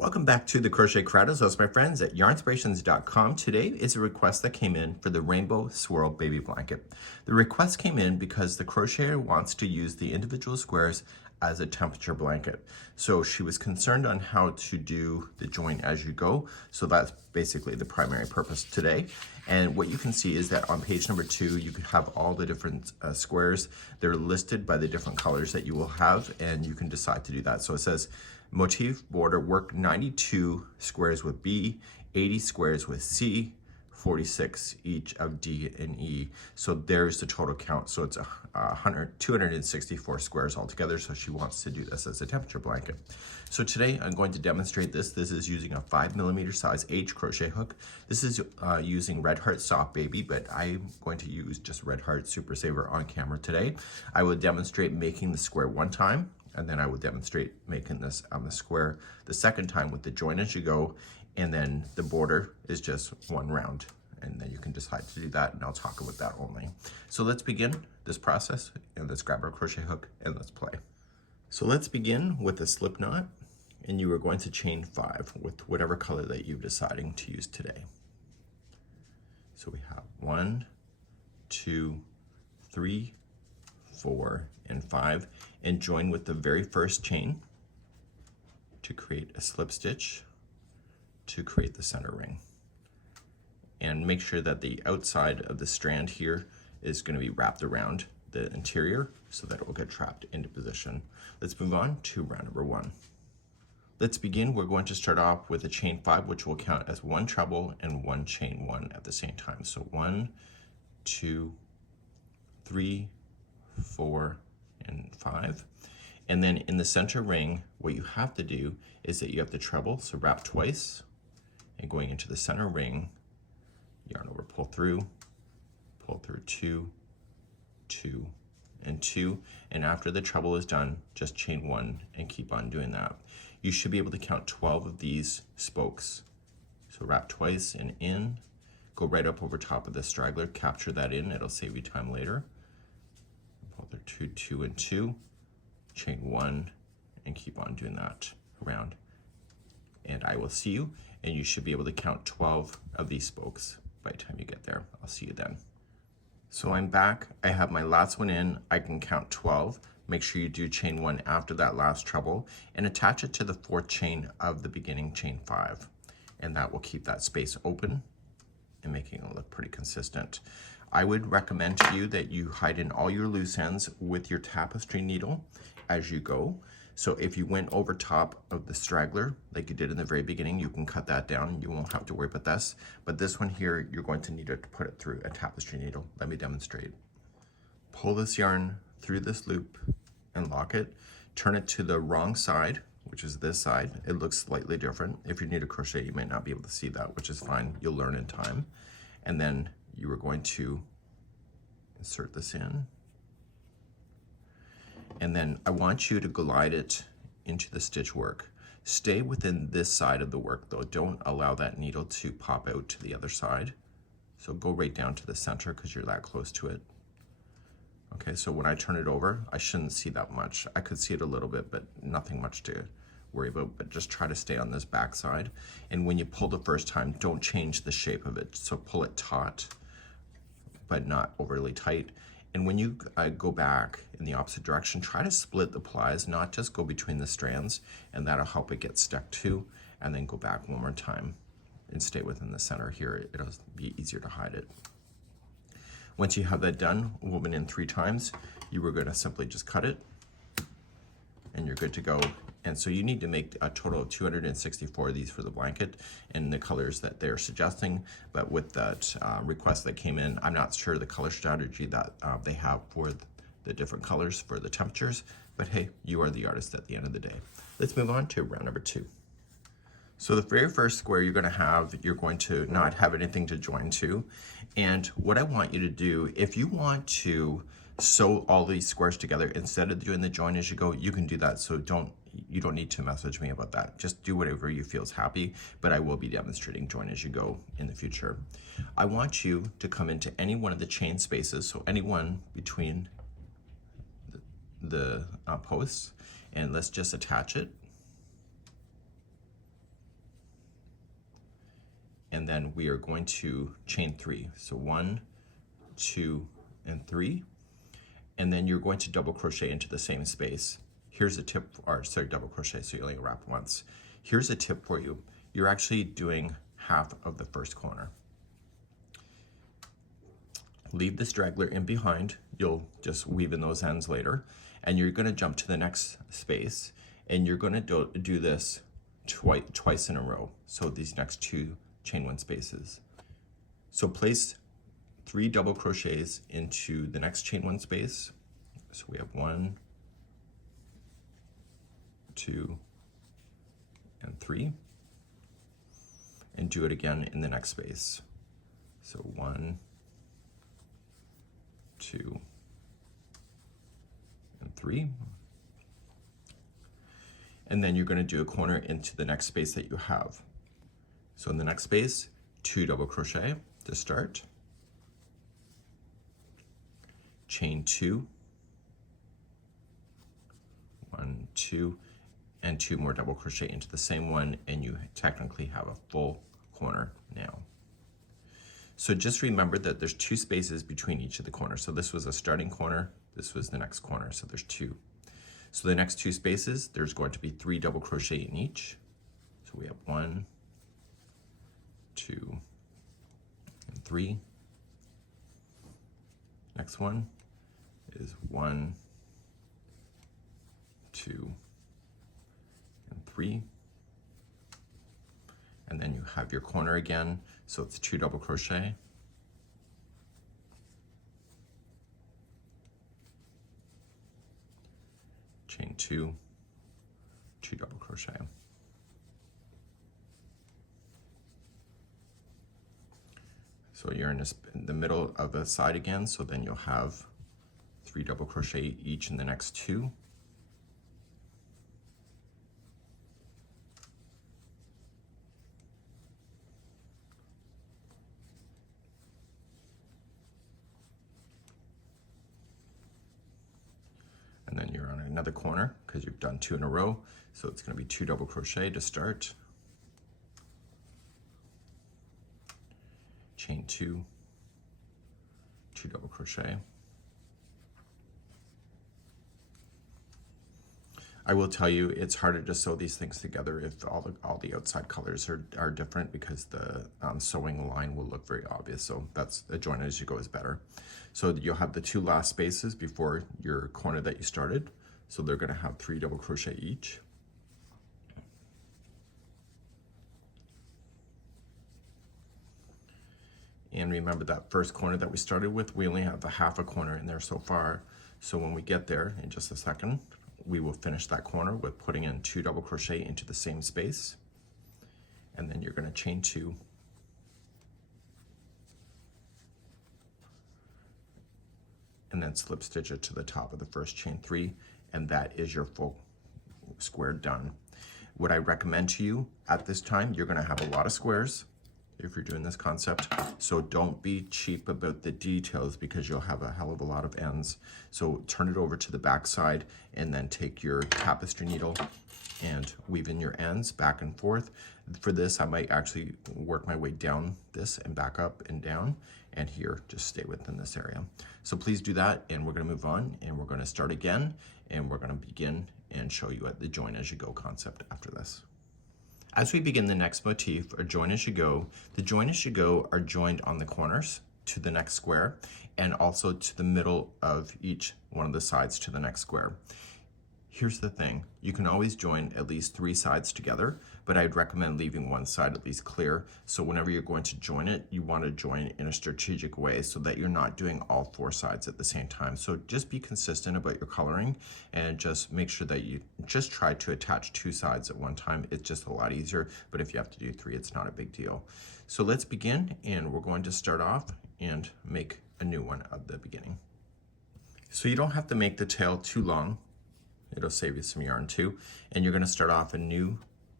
Welcome back to the Crochet Creatos. That's my friends at yarnspirations.com. Today is a request that came in for the Rainbow Swirl Baby Blanket. The request came in because the crocheter wants to use the individual squares as a temperature blanket. So she was concerned on how to do the join as you go. So that's basically the primary purpose today. And what you can see is that on page number 2, you can have all the different squares. They're listed by the different colors that you will have, and you can decide to do that. So it says, Motif border, work 92 squares with B, 80 squares with C, 46 each of D and E. So there's the total count. So it's 264 squares altogether. So she wants to do this as a temperature blanket. So today I'm going to demonstrate this. This is using a 5mm size H crochet hook. This is using Red Heart Soft Baby, but I'm going to use just Red Heart Super Saver on camera today. I will demonstrate making the square one time, and then I will demonstrate making this on the square the second time with the join as you go, and then the border is just one round, and then you can decide to do that, and I'll talk about that only. So let's begin this process, and let's grab our crochet hook and let's play. So let's begin with a slip knot, and you are going to chain 5 with whatever color that you're deciding to use today. So we have 1, 2, 3, 4, and 5, and join with the very first chain to create a slip stitch to create the center ring. And make sure that the outside of the strand here is going to be wrapped around the interior so that it will get trapped into position. Let's move on to round number 1. Let's begin. We're going to start off with a chain 5, which will count as 1 treble and 1 chain 1 at the same time. So 1, 2, 3, 4, and 5. And then in the center ring, what you have to do is that you have to treble, so wrap twice, and going into the center ring, yarn over, pull through 2, 2, and 2, and after the treble is done, just chain 1 and keep on doing that. You should be able to count 12 of these spokes. So wrap twice and in, go right up over top of the straggler, capture that in, it'll save you time later. Pull through 2, 2, and 2, chain 1, and keep on doing that around. And I will see you, and you should be able to count 12 of these spokes by the time you get there. I'll see you then. So I'm back. I have my last one in. I can count 12. Make sure you do chain 1 after that last treble and attach it to the 4th chain of the beginning chain 5. And that will keep that space open and making it look pretty consistent. I would recommend to you that you hide in all your loose ends with your tapestry needle as you go. So if you went over top of the straggler, like you did in the very beginning, you can cut that down. You won't have to worry about this. But this one here, you're going to need to put it through a tapestry needle. Let me demonstrate. Pull this yarn through this loop and lock it. Turn it to the wrong side, which is this side. It looks slightly different. If you're new to crochet, you might not be able to see that, which is fine. You'll learn in time. And then you are going to insert this in. And then I want you to glide it into the stitch work. Stay within this side of the work though. Don't allow that needle to pop out to the other side. So go right down to the center because you're that close to it. Okay, so when I turn it over, I shouldn't see that much. I could see it a little bit, but nothing much to worry about, but just try to stay on this back side. And when you pull the first time, don't change the shape of it. So pull it taut, but not overly tight. And when you go back in the opposite direction, try to split the plies, not just go between the strands, and that'll help it get stuck too. And then go back one more time and stay within the center here. It'll be easier to hide it. Once you have that done, woven in 3 times, you are going to simply just cut it, and you're good to go. And so you need to make a total of 264 of these for the blanket in the colors that they're suggesting. But with that request that came in, I'm not sure the color strategy that they have for the different colors for the temperatures. But hey, you are the artist at the end of the day. Let's move on to round number 2. So the very first square you're going to not have anything to join to. And what I want you to do, if you want to sew all these squares together instead of doing the join as you go, you can do that. So you don't need to message me about that. Just do whatever you feel is happy, but I will be demonstrating join as you go in the future. I want you to come into any one of the chain spaces, so any one between the posts, and let's just attach it. then we are going to chain 3. So 1, 2, and 3, and then you're going to double crochet into the same space. Here's a tip, or sorry, double crochet, so you only wrap once. Here's a tip for you. You're actually doing half of the first corner. Leave the straggler in behind. You'll just weave in those ends later, and you're going to jump to the next space, and you're going to do this twice in a row. So these next 2 chain 1 spaces. So place 3 double crochets into the next chain 1 space. So we have 1, 2, and 3, and do it again in the next space. So 1, 2, and 3, and then you're going to do a corner into the next space that you have. So in the next space, 2 double crochet to start, chain 2, 1, 2, and 2 more double crochet into the same one, and you technically have a full corner now. So just remember that there's 2 spaces between each of the corners. So this was a starting corner, this was the next corner, so there's 2. So the next 2 spaces, there's going to be 3 double crochet in each. So we have 1, 2, and 3. Next one is 1, 2, and 3. And then you have your corner again, so it's 2 double crochet, chain 2, 2 double crochet. So you're in the middle of a side again, so then you'll have 3 double crochet each in the next 2. And then you're on another corner because you've done 2 in a row. So it's going to be 2 double crochet to start, chain 2, 2 double crochet. I will tell you, it's harder to sew these things together if all the outside colors are different, because the sewing line will look very obvious. So that's a join as you go is better. So you'll have the 2 last spaces before your corner that you started. So they're going to have 3 double crochet each. And remember that first corner that we started with, we only have a half a corner in there so far. So when we get there in just a second, we will finish that corner with putting in 2 double crochet into the same space. And then you're going to chain 2. And then slip stitch it to the top of the first chain 3. And that is your full square done. What I recommend to you at this time, you're going to have a lot of squares if you're doing this concept. So don't be cheap about the details, because you'll have a hell of a lot of ends. So turn it over to the back side and then take your tapestry needle and weave in your ends back and forth. For this, I might actually work my way down this and back up and down, and here, just stay within this area. So please do that, and we're going to move on, and we're going to start again, and we're going to begin and show you at the join as you go concept after this. As we begin the next motif, or join as you go, the join as you go are joined on the corners to the next square, and also to the middle of each one of the sides to the next square. Here's the thing, you can always join at least 3 sides together, but I'd recommend leaving one side at least clear. So whenever you're going to join it, you want to join in a strategic way so that you're not doing all 4 sides at the same time. So just be consistent about your coloring, and just make sure that you just try to attach 2 sides at one time. It's just a lot easier, but if you have to do 3, it's not a big deal. So let's begin, and we're going to start off and make a new one at the beginning. So you don't have to make the tail too long. It'll save you some yarn too. And you're going to start off a new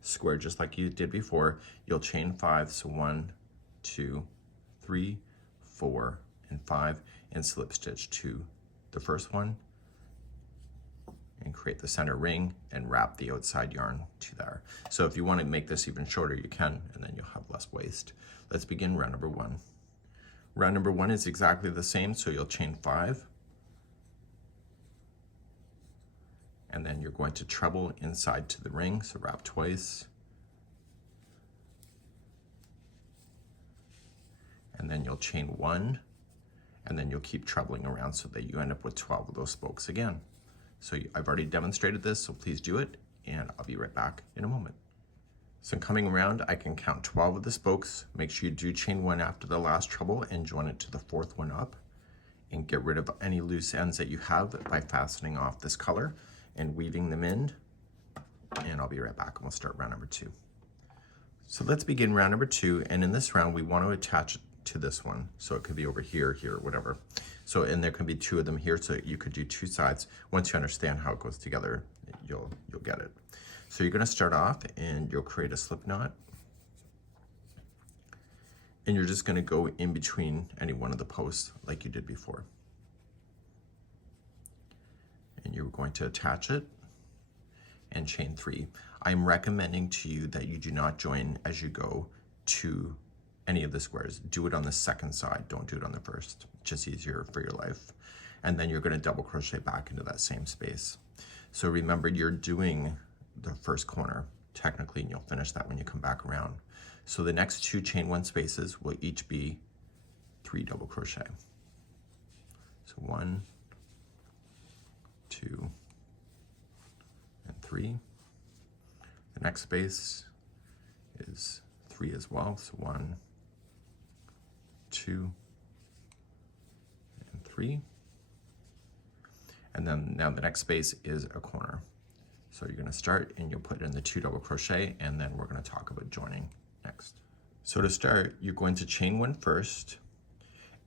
square just like you did before. You'll chain 5, so 1, 2, 3, 4, and 5, and slip stitch to the first one and create the center ring and wrap the outside yarn to there. So if you want to make this even shorter, you can, and then you'll have less waste. Let's begin round number 1. Round number 1 is exactly the same, so you'll chain 5, and then you're going to treble inside to the ring, so wrap twice, and then you'll chain 1, and then you'll keep trebling around so that you end up with 12 of those spokes again. So I've already demonstrated this, so please do it, and I'll be right back in a moment. So coming around, I can count 12 of the spokes. Make sure you do chain 1 after the last treble and join it to the 4th one up, and get rid of any loose ends that you have by fastening off this color and weaving them in, and I'll be right back and we'll start round number 2. So let's begin round number 2, and in this round we want to attach it to this one, so it could be over here, here, whatever. So, and there can be 2 of them here, so you could do 2 sides. Once you understand how it goes together, you'll get it. So you're going to start off and you'll create a slip knot, and you're just going to go in between any one of the posts like you did before, and you're going to attach it and chain 3. I'm recommending to you that you do not join as you go to any of the squares. Do it on the second side, don't do it on the first. It's just easier for your life. And then you're going to double crochet back into that same space. So remember, you're doing the first corner technically, and you'll finish that when you come back around. So the next 2 chain 1 spaces will each be 3 double crochet. So 1, 2, and 3. The next space is 3 as well, so 1, 2, and 3. And then now the next space is a corner. So you're going to start and you'll put in the 2 double crochet, and then we're going to talk about joining next. So to start, you're going to chain 1 first,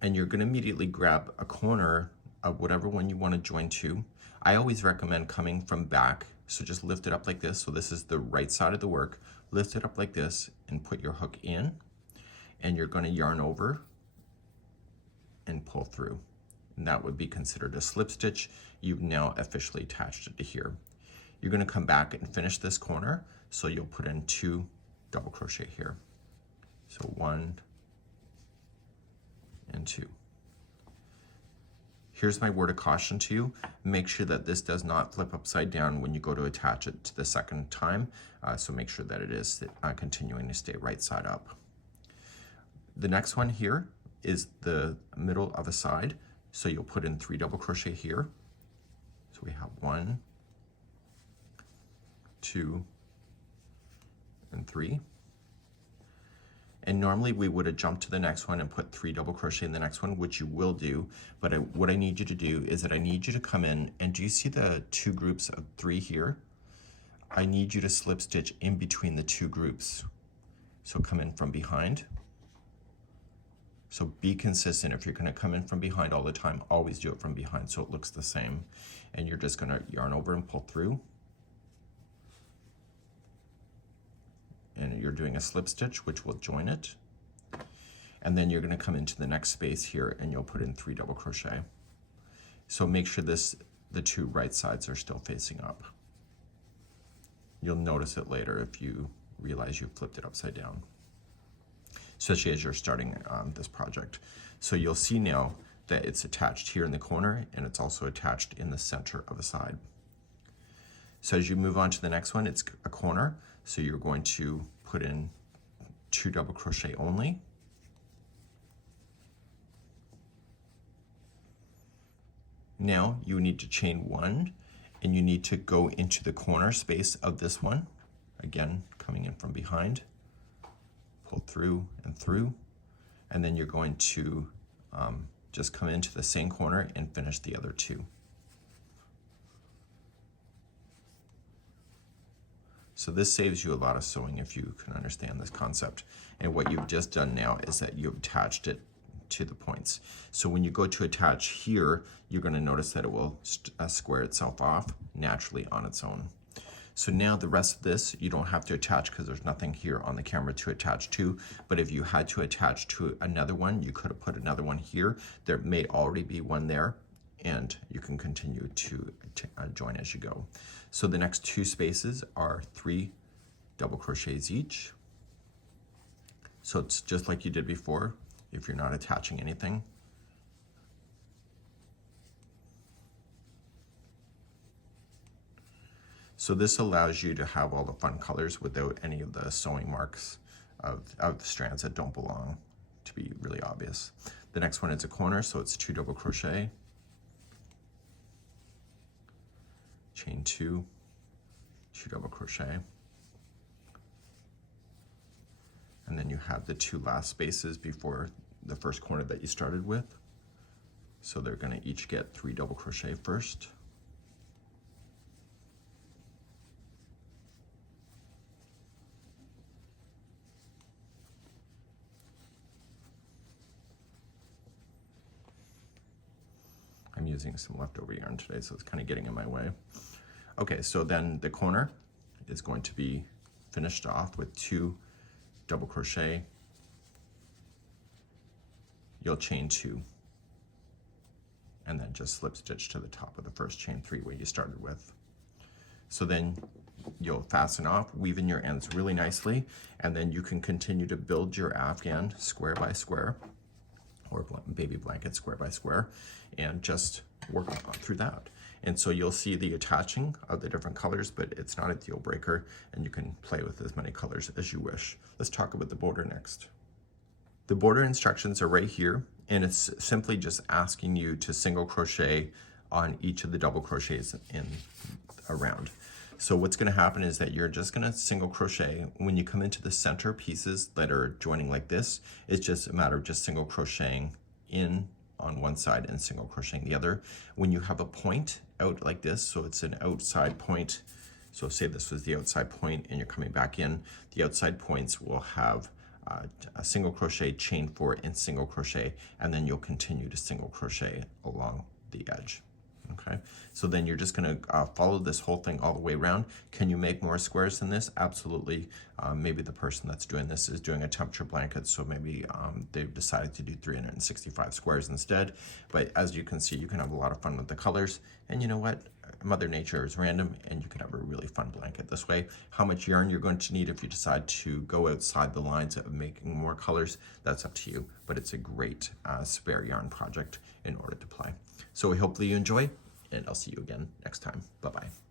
and you're going to immediately grab a corner of whatever one you want to join to. I always recommend coming from back, so just lift it up like this. So this is the right side of the work. Lift it up like this and put your hook in, and you're going to yarn over and pull through. And that would be considered a slip stitch. You've now officially attached it to here. You're going to come back and finish this corner, so you'll put in 2 double crochet here. So 1 and 2. Here's my word of caution to you. Make sure that this does not flip upside down when you go to attach it to the second time. So make sure that it is continuing to stay right side up. The next one here is the middle of a side. So you'll put in 3 double crochet here. So we have 1, 2, and 3. And normally we would have jumped to the next one and put 3 double crochet in the next one, which you will do. But what I need you to do is that I need you to come in, and do you see the 2 groups of 3 here? I need you to slip stitch in between the 2 groups. So come in from behind. So be consistent. If you're going to come in from behind all the time, always do it from behind so it looks the same. And you're just going to yarn over and pull through. And you're doing a slip stitch, which will join it. And then you're going to come into the next space here, and you'll put in 3 double crochet. So make sure the 2 right sides are still facing up. You'll notice it later if you realize you've flipped it upside down, especially as you're starting this project. So you'll see now that it's attached here in the corner, and it's also attached in the center of a side. So as you move on to the next one, it's a corner. So you're going to put in 2 double crochet only. Now you need to chain 1, and you need to go into the corner space of this one. Again, coming in from behind, pull through and through, and then you're going to just come into the same corner and finish the other 2. So this saves you a lot of sewing if you can understand this concept. And what you've just done now is that you've attached it to the points. So when you go to attach here, you're going to notice that it will square itself off naturally on its own. So now the rest of this, you don't have to attach because there's nothing here on the camera to attach to. But if you had to attach to another one, you could have put another one here. There may already be one there, and you can continue to join as you go. So the next 2 spaces are 3 double crochets each. So it's just like you did before if you're not attaching anything. So this allows you to have all the fun colors without any of the sewing marks of the strands that don't belong to be really obvious. The next one is a corner, so it's 2 double crochet, chain 2, 2 double crochet, and then you have the 2 last spaces before the first corner that you started with. So they're going to each get 3 double crochet first. I'm using some leftover yarn today, so it's kind of getting in my way. Okay, so then the corner is going to be finished off with 2 double crochet. You'll chain 2, and then just slip stitch to the top of the first chain 3 where you started with. So then you'll fasten off, weave in your ends really nicely, and then you can continue to build your afghan square by square, or baby blanket square by square, and just work on through that. And so you'll see the attaching of the different colors, but it's not a deal breaker, and you can play with as many colors as you wish. Let's talk about the border next. The border instructions are right here, and it's simply just asking you to single crochet on each of the double crochets in around. So what's going to happen is that you're just going to single crochet when you come into the center pieces that are joining like this. It's just a matter of just single crocheting in on one side and single crocheting the other. When you have a point out like this, so it's an outside point, so say this was the outside point and you're coming back in, the outside points will have a single crochet, chain 4, and single crochet, and then you'll continue to single crochet along the edge. Okay, so then you're just going to follow this whole thing all the way around. Can you make more squares than this? Absolutely. Maybe the person that's doing this is doing a temperature blanket, so maybe they've decided to do 365 squares instead. But as you can see, you can have a lot of fun with the colors. And you know what? Mother Nature is random, and you can have a really fun blanket this way. How much yarn you're going to need if you decide to go outside the lines of making more colors, that's up to you. But it's a great spare yarn project in order to play. So we hope that you enjoy, and I'll see you again next time. Bye-bye.